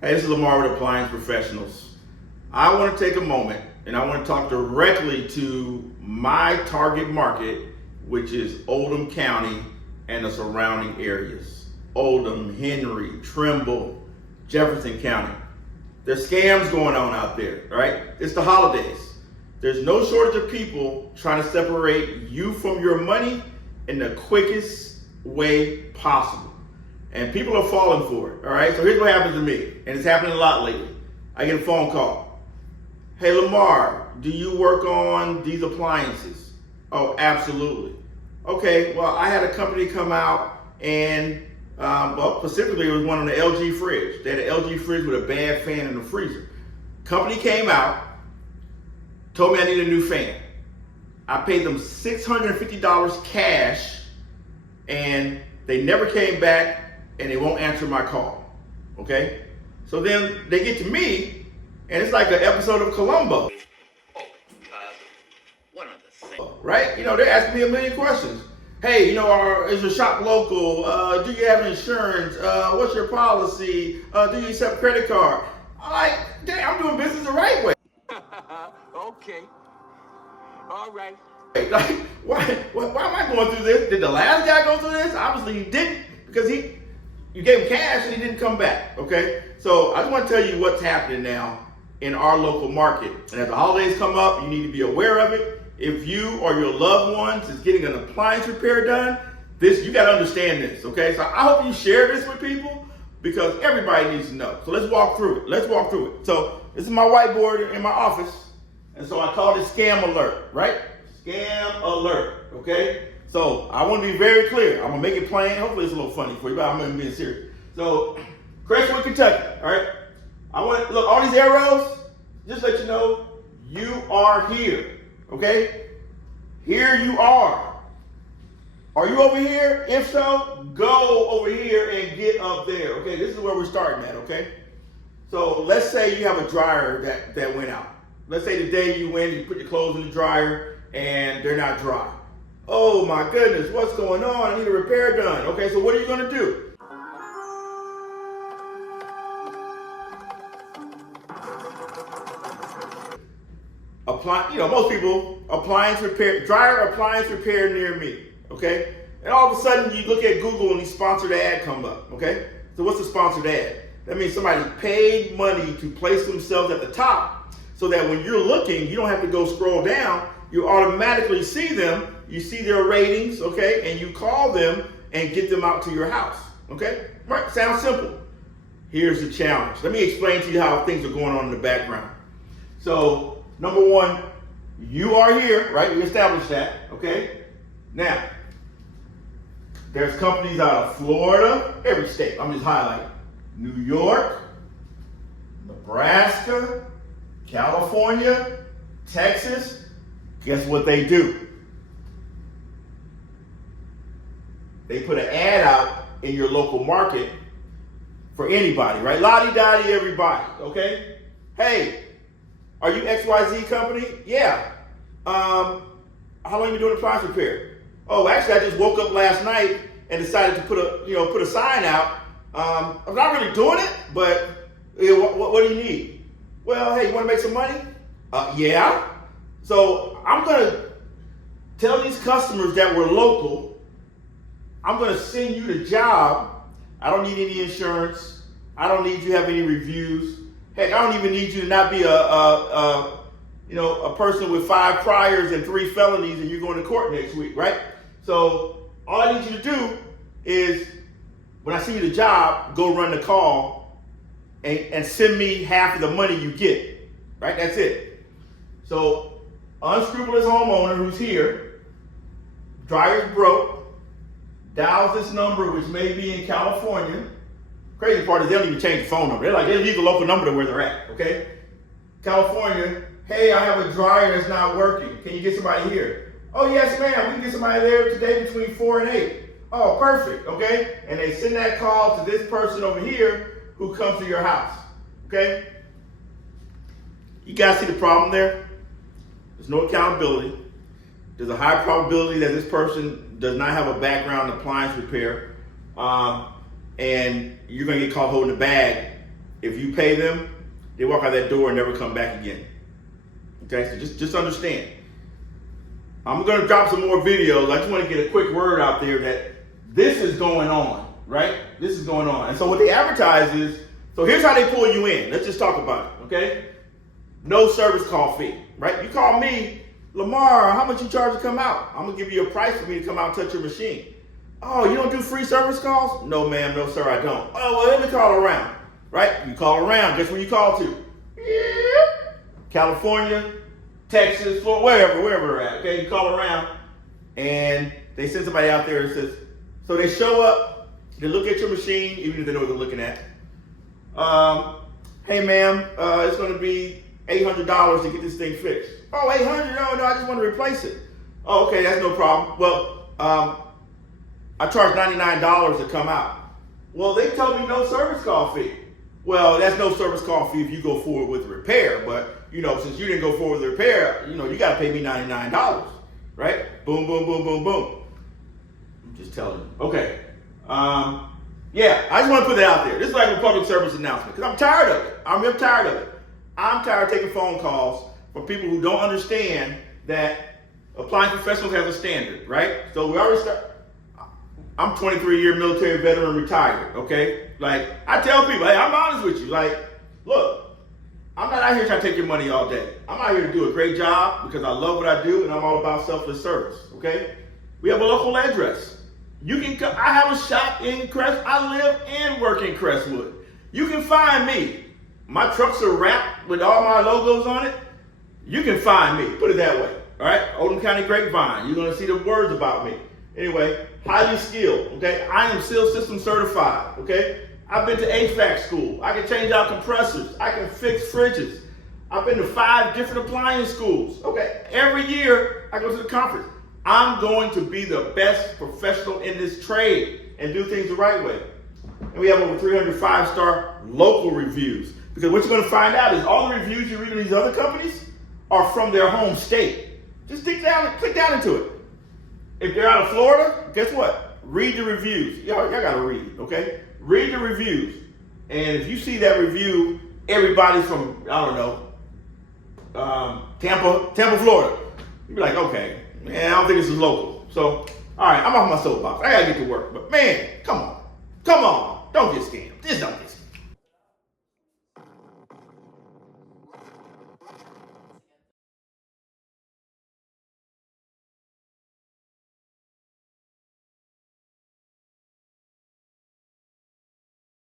Hey, this is Lamar with Appliance Professionals. I want to take a moment and I want to talk directly to my target market, which is Oldham County and the surrounding areas. Oldham, Henry, Trimble, Jefferson County. There's scams going on out there, right? It's the holidays. There's no shortage of people trying to separate you from your money in the quickest way possible. And people are falling for it, all right? So here's what happens to me, and it's happening a lot lately. I get a phone call. Hey, Lamar, do you work on these appliances? Oh, absolutely. Okay, well, I had a company come out and, specifically it was one on the LG fridge. They had an LG fridge with a bad fan in the freezer. Company came out, told me I need a new fan. I paid them $650 cash, and they never came back, and they won't answer my call, okay? So then they get to me, and it's like an episode of Columbo. One other thing. Right? You know, they're asking me a million questions. Hey, is your shop local? Do you have insurance? What's your policy? Do you accept credit card? I'm like, damn, I'm doing business the right way. Okay. All right. Like, why am I going through this? Did the last guy go through this? Obviously he didn't, because you gave him cash and he didn't come back, okay? So I just want to tell you what's happening now in our local market. And as the holidays come up, you need to be aware of it. If you or your loved ones is getting an appliance repair done, you got to understand this, okay? So I hope you share this with people, because everybody needs to know. So let's walk through it. So this is my whiteboard in my office. And so I call this scam alert, right? Scam alert, okay? So I want to be very clear. I'm going to make it plain. Hopefully it's a little funny for you, but I'm going to be serious. So Crestwood, Kentucky, all right? Look, all these arrows, just let you know, you are here, okay? Here you are. Are you over here? If so, go over here and get up there, okay? This is where we're starting at, okay? So let's say you have a dryer that went out. Let's say the day you went, you put your clothes in the dryer and they're not dry. Oh my goodness, what's going on? I need a repair done. Okay, so what are you gonna do? Most people, dryer appliance repair near me, okay? And all of a sudden you look at Google and the sponsored ad come up, okay? So what's the sponsored ad? That means somebody paid money to place themselves at the top so that when you're looking, you don't have to go scroll down. You automatically see them, you see their ratings, okay? And you call them and get them out to your house, okay? Right, sounds simple. Here's the challenge. Let me explain to you how things are going on in the background. So, number one, you are here, right? We established that, okay? Now, there's companies out of Florida, every state, I'm just highlighting. New York, Nebraska, California, Texas. Guess what they do? They put an ad out in your local market for anybody, right? Lottie-dottie, everybody, okay? Hey, are you XYZ company? Yeah. How long you been doing appliance repair? Oh, actually, I just woke up last night and decided to put a sign out. I'm not really doing it, but what do you need? Well, hey, you want to make some money? Yeah. So I'm going to tell these customers that we're local, I'm going to send you the job. I don't need any insurance. I don't need you to have any reviews. Heck, I don't even need you to not be a person with 5 priors and 3 felonies and you're going to court next week, right? So all I need you to do is, when I send you the job, go run the call and send me half of the money you get, right? That's it. So unscrupulous homeowner who's here, dryer's broke, dials this number, which may be in California. Crazy part is they don't even change the phone number. They leave the local number to where they're at, okay? California, hey, I have a dryer that's not working. Can you get somebody here? Oh, yes, ma'am. We can get somebody there today between 4 and 8. Oh, perfect, okay? And they send that call to this person over here who comes to your house, okay? You guys see the problem there? There's no accountability. There's a high probability that this person does not have a background in appliance repair, and you're gonna get caught holding the bag If you pay them, they walk out that door and never come back again. Okay, so just understand. I'm going to drop some more videos. I just want to get a quick word out there that this is going on, right? This is going on. And so what they advertise is, so here's how they pull you in. Let's just talk about it, okay? No service call fee, right? You call me, Lamar, how much you charge to come out? I'm going to give you a price for me to come out and touch your machine. Oh, you don't do free service calls? No, ma'am, no, sir, I don't. Oh, well, let me call around, right? You call around. Guess where you call to? California, Texas, Florida, wherever they're at, okay? You call around, and they send somebody out there and says, so they show up, they look at your machine, even if they know what they're looking at. Hey, ma'am, it's going to be $800 to get this thing fixed. Oh, $800? No, I just want to replace it. Oh, okay, that's no problem. Well, I charge $99 to come out. Well, they told me no service call fee. Well, that's no service call fee if you go forward with the repair, but since you didn't go forward with the repair, you got to pay me $99, right? Boom, boom, boom, boom, boom. I'm just telling you. Okay. Yeah, I just want to put that out there. This is like a public service announcement because I'm tired of it. I'm tired of it. I'm tired of taking phone calls from people who don't understand that Appliance Professionals has a standard, right? So we already start. I'm 23-year military veteran retired, okay? Like, I tell people, hey, I'm honest with you. Like, look, I'm not out here trying to take your money all day. I'm out here to do a great job because I love what I do and I'm all about selfless service, okay? We have a local address. You can come. I have a shop in Crestwood. I live and work in Crestwood. You can find me. My trucks are wrapped with all my logos on it. You can find me. Put it that way, all right? Oldham County Grapevine. You're going to see the words about me. Anyway, highly skilled, okay? I am Seal System certified, okay? I've been to HVAC school. I can change out compressors. I can fix fridges. I've been to 5 different appliance schools, okay? Every year, I go to the conference. I'm going to be the best professional in this trade and do things the right way. And we have over 300 5-star local reviews. Because what you're going to find out is all the reviews you read on these other companies are from their home state. Just click down into it. If they're out of Florida, guess what? Read the reviews. Y'all got to read, okay? Read the reviews. And if you see that review, everybody from, I don't know, Tampa, Florida, you'd be like, okay, man, I don't think this is local. So, all right, I'm off my soapbox. I got to get to work. But, man, come on. Don't get scammed. Just don't get